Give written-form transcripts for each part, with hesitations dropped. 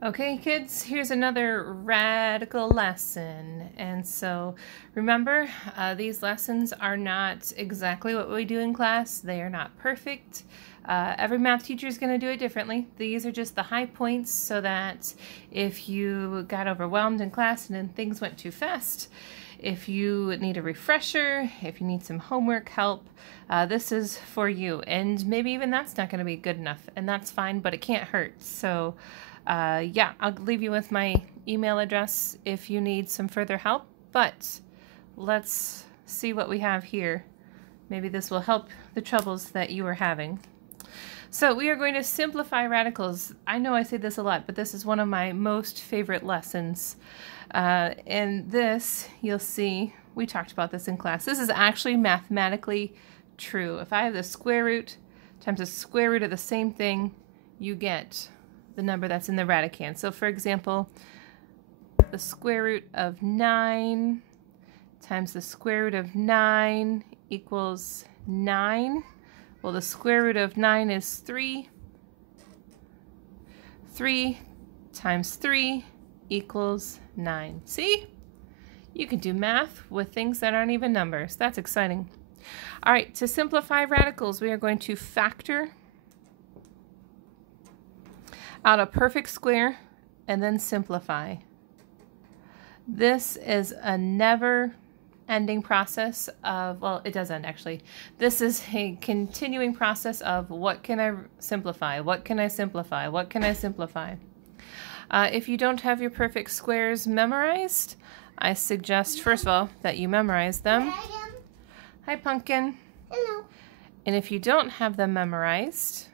Okay, kids, here's another radical lesson. And so remember, these lessons are not exactly what we do in class. They are not perfect. Every math teacher is going to do it differently. These are just the high points so that if you got overwhelmed in class and then things went too fast, if you need a refresher, if you need some homework help, this is for you. And maybe even that's not going to be good enough, and that's fine, but it can't hurt. So yeah, I'll leave you with my email address if you need some further help, but let's see what we have here. Maybe this will help the troubles that you are having. So we are going to simplify radicals. I know I say this a lot, but this is one of my most favorite lessons. And this, you'll see, we talked about this in class. This is actually mathematically true. If I have the square root times the square root of the same thing, you get the number that's in the radicand. So for example, the square root of 9 times the square root of 9 equals 9. Well, the square root of 9 is 3. 3 times 3 equals 9. See? You can do math with things that aren't even numbers. That's exciting. All right, to simplify radicals, we are going to factor out a perfect square and then simplify. This is a never-ending process of, well, it does end actually. This is a continuing process of what can I simplify? What can I simplify? What can I simplify? If you don't have your perfect squares memorized, I suggest, first of all, that you memorize them. Hi, Pumpkin. Hello. And if you don't have them memorized,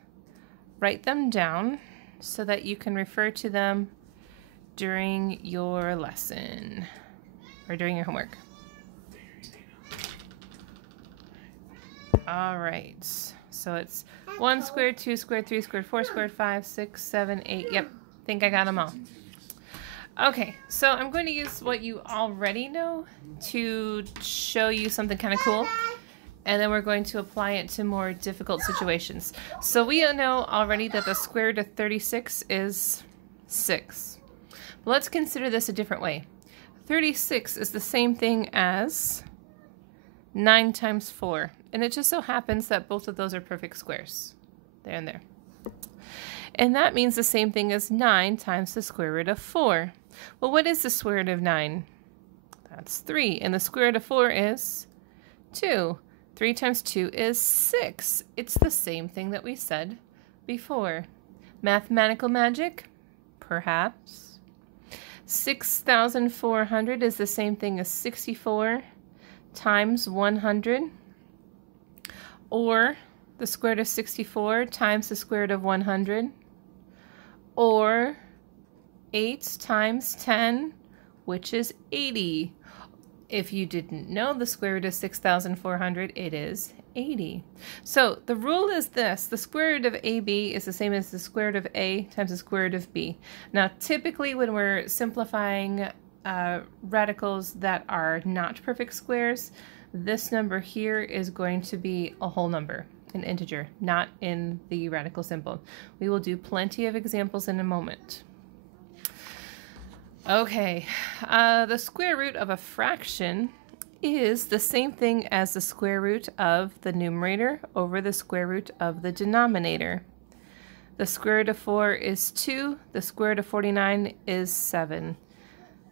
write them down so that you can refer to them during your lesson or during your homework. All right, so it's 1 squared, 2 squared, 3 squared, 4 squared, 5, 6, 7, 8. Yep, think I got them all. Okay, so I'm going to use what you already know to show you something kind of cool. And then we're going to apply it to more difficult situations. So we know already that the square root of 36 is 6. But let's consider this a different way. 36 is the same thing as 9 times 4. And it just so happens that both of those are perfect squares. There and there. And that means the same thing as 9 times the square root of 4. Well, what is the square root of 9? That's 3. And the square root of 4 is 2. 3 times 2 is 6. It's the same thing that we said before. Mathematical magic? Perhaps. 6,400 is the same thing as 64 times 100. Or the square root of 64 times the square root of 100. Or 8 times 10, which is 80. If you didn't know the square root of 6,400, it is 80. So the rule is this: the square root of AB is the same as the square root of A times the square root of B. Now, typically when we're simplifying radicals that are not perfect squares, this number here is going to be a whole number, an integer, not in the radical symbol. We will do plenty of examples in a moment. Okay, the square root of a fraction is the same thing as the square root of the numerator over the square root of the denominator. The square root of 4 is 2. The square root of 49 is 7.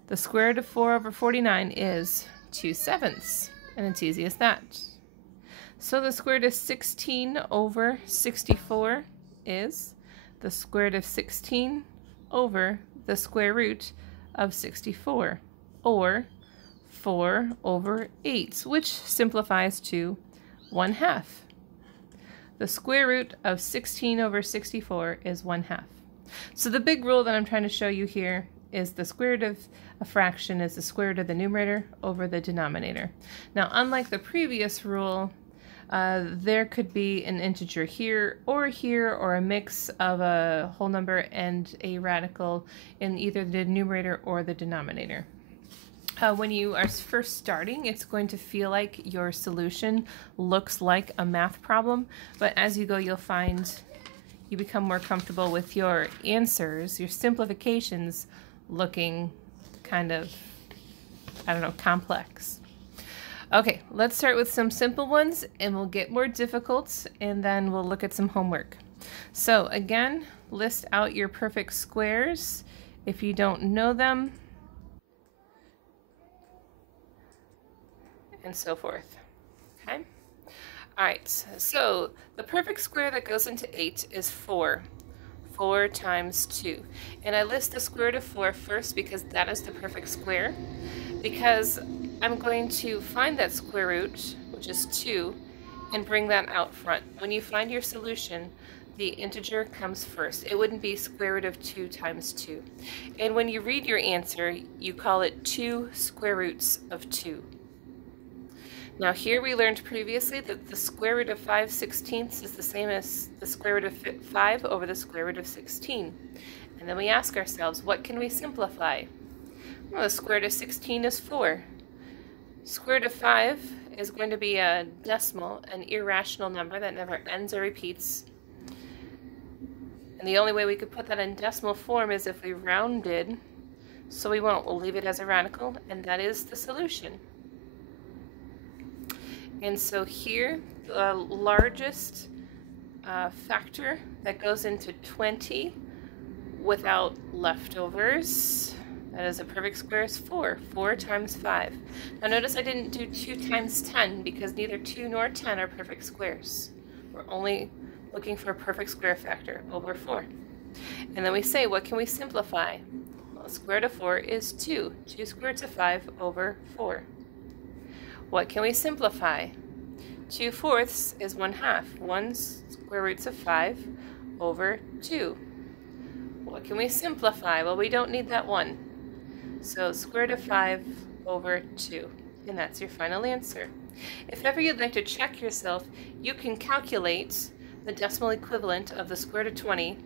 The square root of 4 over 49 is 2/7, and it's easy as that. So the square root of 16 over 64 is the square root of 16 over the square root of 64, or 4 over 8, which simplifies to 1/2. The square root of 16 over 64 is 1/2. So the big rule that I'm trying to show you here is the square root of a fraction is the square root of the numerator over the denominator. Now, unlike the previous rule, there could be an integer here, or a mix of a whole number and a radical in either the numerator or the denominator. When you are first starting, it's going to feel like your solution looks like a math problem, but as you go, you'll find you become more comfortable with your answers, your simplifications looking kind of, I don't know, complex. Okay, let's start with some simple ones and we'll get more difficult and then we'll look at some homework. So again, list out your perfect squares if you don't know them, and so forth. Okay? All right, so the perfect square that goes into 8 is 4. 4 times 2. And I list the square root of 4 first because that is the perfect square. Because I'm going to find that square root, which is 2, and bring that out front. When you find your solution, the integer comes first. It wouldn't be square root of 2 times 2. And when you read your answer, you call it 2 square roots of 2. Now here we learned previously that the square root of 5/16 is the same as the square root of 5 over the square root of 16. And then we ask ourselves, what can we simplify? Well, the square root of 16 is 4. Square root of 5 is going to be a decimal, an irrational number that never ends or repeats. And the only way we could put that in decimal form is if we rounded. So we won't. We'll leave it as a radical, and that is the solution. And so here, the largest factor that goes into 20 without leftovers, that is a perfect square, is 4. 4 times 5. Now notice I didn't do 2 times 10 because neither 2 nor 10 are perfect squares. We're only looking for a perfect square factor over 4. And then we say, what can we simplify? Well, the square root of 4 is 2. 2 square roots of 5 over 4. What can we simplify? 2/4 is 1/2. 1 square roots of 5 over 2. What can we simplify? Well, we don't need that 1. So square root of 5 over 2. And that's your final answer. If ever you'd like to check yourself, you can calculate the decimal equivalent of the square root of 20,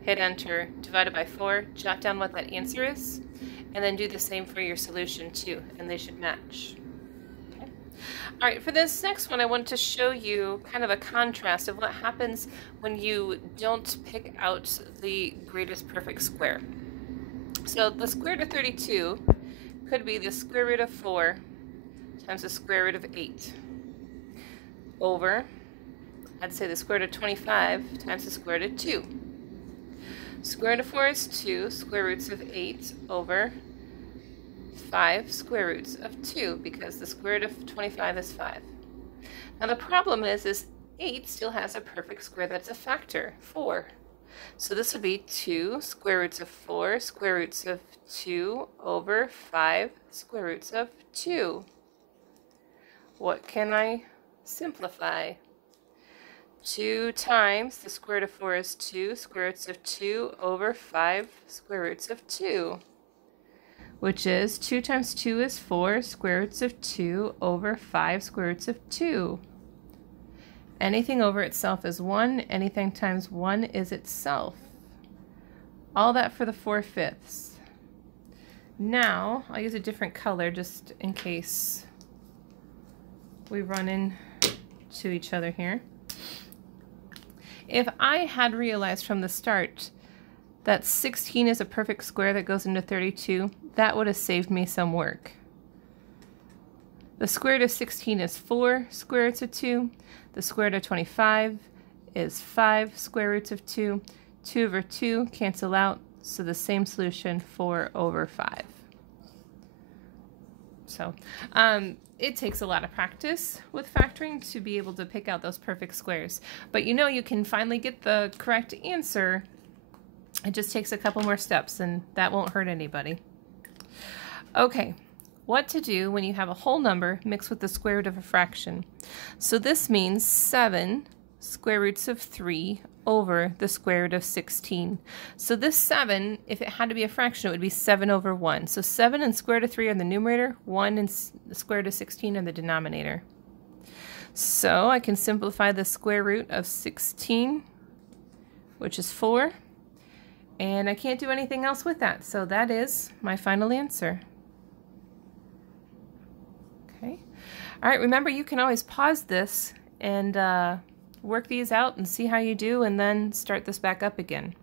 hit enter, divided by 4, jot down what that answer is, and then do the same for your solution too, and they should match. All right, for this next one, I want to show you kind of a contrast of what happens when you don't pick out the greatest perfect square. So the square root of 32 could be the square root of 4 times the square root of 8 over, I'd say the square root of 25 times the square root of 2. Square root of 4 is 2 square roots of 8 over 5 square roots of 2, because the square root of 25 is 5. Now the problem is 8 still has a perfect square that's a factor, 4. So this would be 2 square roots of 4 square roots of 2 over 5 square roots of 2. What can I simplify? 2 times the square root of 4 is 2 square roots of 2 over 5 square roots of 2. Which is 2 times 2 is 4 square roots of 2 over 5 square roots of 2. Anything over itself is 1. Anything times 1 is itself. All that for the 4/5. Now, I'll use a different color just in case we run into each other here. If I had realized from the start that 16 is a perfect square that goes into 32, that would have saved me some work. The square root of 16 is 4 square roots of 2. The square root of 25 is 5 square roots of 2. 2 over 2 cancel out, so the same solution, 4 over 5. So it takes a lot of practice with factoring to be able to pick out those perfect squares. But you know you can finally get the correct answer. It just takes a couple more steps, and that won't hurt anybody. Okay, what to do when you have a whole number mixed with the square root of a fraction. So this means 7 square roots of 3 over the square root of 16. So this 7, if it had to be a fraction, it would be 7 over 1. So 7 and square root of 3 are the numerator, 1 and the square root of 16 are the denominator. So I can simplify the square root of 16, which is 4. And I can't do anything else with that. So that is my final answer. Okay. All right, remember you can always pause this and work these out and see how you do, and then start this back up again.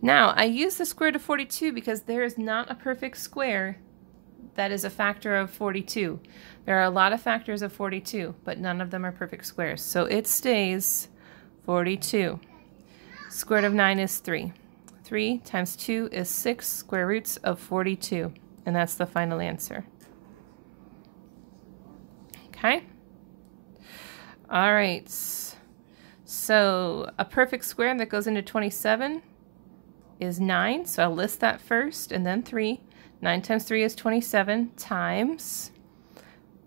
Now, I use the square root of 42 because there is not a perfect square that is a factor of 42. There are a lot of factors of 42, but none of them are perfect squares. So it stays 42. Square root of 9 is 3. 3 times 2 is 6 square roots of 42. And that's the final answer. Okay? All right. So a perfect square that goes into 27 is 9. So I'll list that first and then 3. 9 times 3 is 27 times,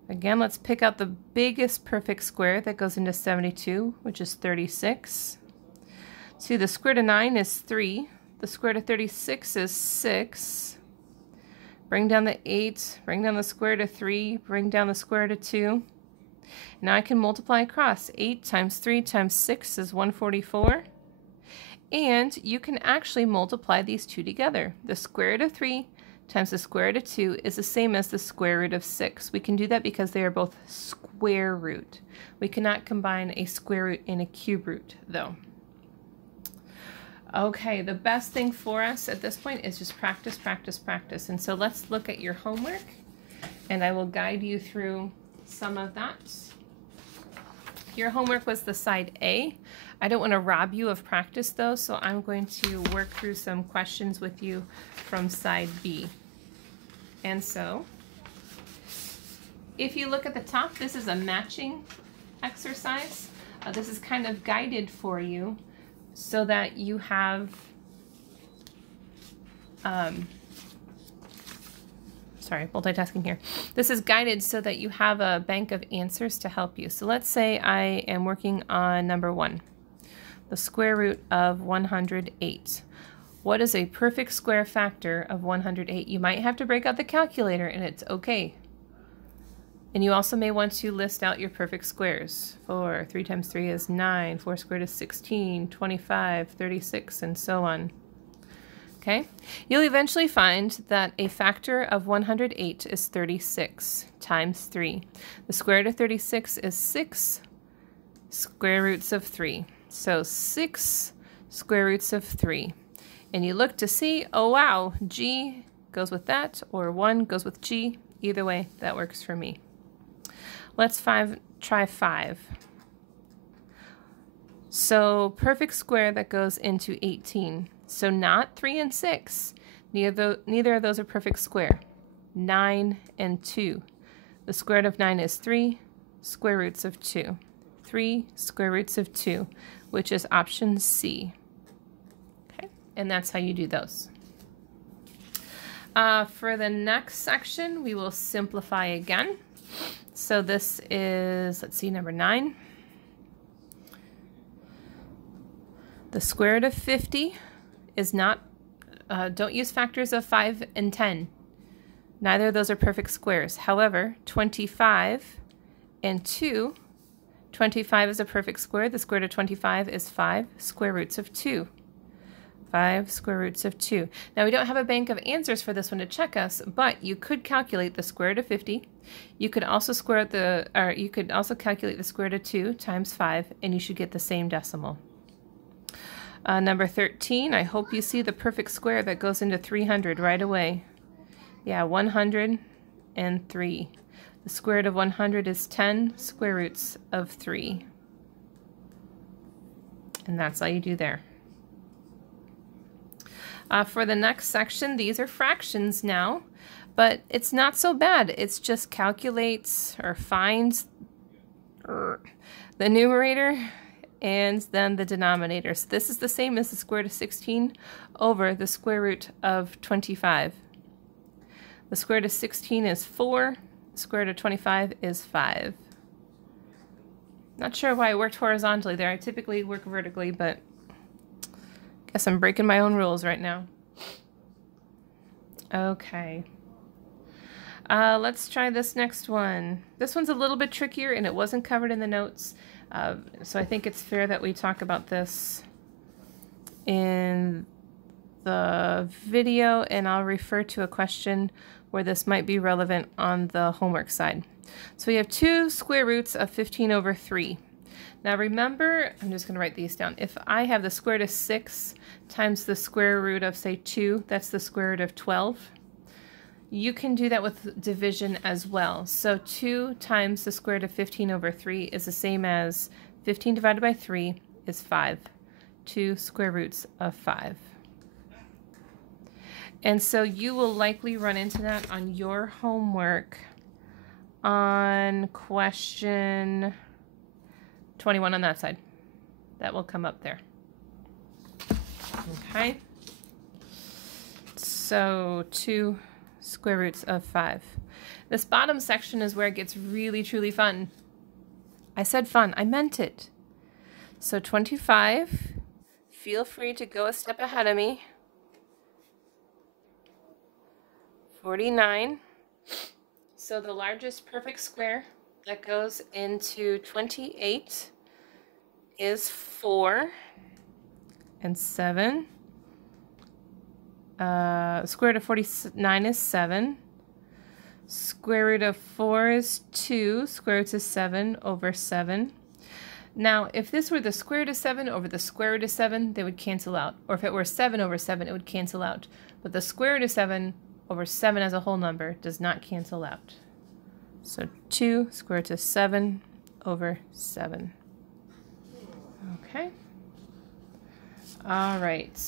again, let's pick out the biggest perfect square that goes into 72, which is 36. See, the square root of 9 is 3. The square root of 36 is 6. Bring down the 8, bring down the square root of 3, bring down the square root of 2. Now I can multiply across. 8 times 3 times 6 is 144. And you can actually multiply these two together. The square root of 3 times the square root of 2 is the same as the square root of 6. We can do that because they are both square root. We cannot combine a square root and a cube root, though. Okay, the best thing for us at this point is just practice, practice, practice. And so let's look at your homework, and I will guide you through some of that. Your homework was the side A. I don't want to rob you of practice, though, so I'm going to work through some questions with you from side B. And so, if you look at the top, this is a matching exercise. This is kind of guided for you so that you have sorry, multitasking here. This is guided so that you have a bank of answers to help you. So let's say I am working on number 1, the square root of 108. What is a perfect square factor of 108? You might have to break out the calculator, and it's okay. And you also may want to list out your perfect squares. 4, 3 times 3 is 9, 4 squared is 16, 25, 36, and so on. Okay? You'll eventually find that a factor of 108 is 36 times 3. The square root of 36 is 6 square roots of 3. So 6 square roots of 3. And you look to see, oh wow, G goes with that, or 1 goes with G. Either way, that works for me. Let's try 5. So perfect square that goes into 18. So not 3 and 6. Neither of those are perfect square. 9 and 2. The square root of 9 is 3 square roots of 2. 3 square roots of 2, which is option C. Okay, and that's how you do those. For the next section, we will simplify again. So this is, let's see, number 9. The square root of 50 is not, don't use factors of 5 and 10. Neither of those are perfect squares. However, 25 and 2, 25 is a perfect square. The square root of 25 is 5 square roots of 2. 5 square roots of 2. Now, we don't have a bank of answers for this one to check us, but you could calculate the square root of 50. You could also calculate the square root of 2 times 5, and you should get the same decimal. Number 13, I hope you see the perfect square that goes into 300 right away. Yeah, 103. The square root of 100 is 10 square roots of 3. And that's all you do there. For the next section, these are fractions now, but it's not so bad. It's just calculates or finds the numerator and then the denominator. So this is the same as the square root of 16 over the square root of 25. The square root of 16 is 4. The square root of 25 is 5. Not sure why I worked horizontally there. I typically work vertically, but guess I'm breaking my own rules right now. Okay. Let's try this next one. This one's a little bit trickier, and it wasn't covered in the notes. So I think it's fair that we talk about this in the video, and I'll refer to a question where this might be relevant on the homework side. So we have 2 square roots of 15 over 3. Now remember, I'm just going to write these down. If I have the square root of 6 times the square root of, say, 2, that's the square root of 12. You can do that with division as well. So 2 times the square root of 15 over 3 is the same as 15 divided by 3 is 5. 2 square roots of 5. And so you will likely run into that on your homework on question 21 on that side. That will come up there. Okay. So 2 square roots of 5. This bottom section is where it gets really, truly fun. I said fun. I meant it. So 25. Feel free to go a step ahead of me. 49. So the largest perfect square that goes into 28 is 4 and 7. Square root of 49 is 7. Square root of 4 is 2. Square root of 7 over 7. Now, if this were the square root of 7 over the square root of 7, they would cancel out. Or if it were 7 over 7, it would cancel out. But the square root of 7 over 7 as a whole number does not cancel out. So 2 square root of 7 over 7. Okay. All right.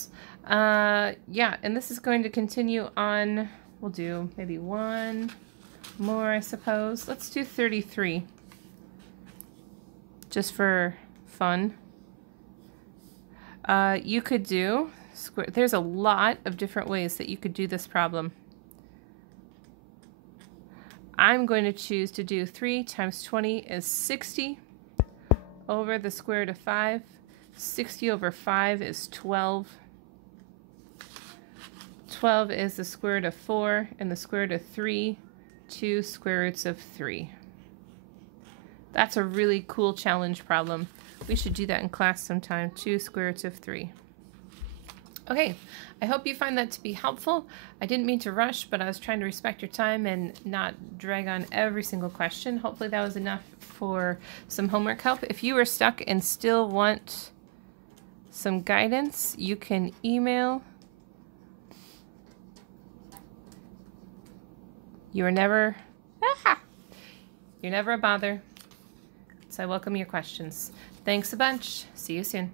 Yeah, and this is going to continue on. We'll do maybe one more, I suppose. Let's do 33. Just for fun. You could do square. There's a lot of different ways that you could do this problem. I'm going to choose to do 3 times 20 is 60 over the square root of 5. 60 over 5 is 12. 12 is the square root of 4, and the square root of 3, 2 square roots of 3. That's a really cool challenge problem. We should do that in class sometime. 2 square roots of 3. Okay, I hope you find that to be helpful. I didn't mean to rush, but I was trying to respect your time and not drag on every single question. Hopefully that was enough for some homework help. If you are stuck and still want some guidance, you can email. You're never a bother. So I welcome your questions. Thanks a bunch. See you soon.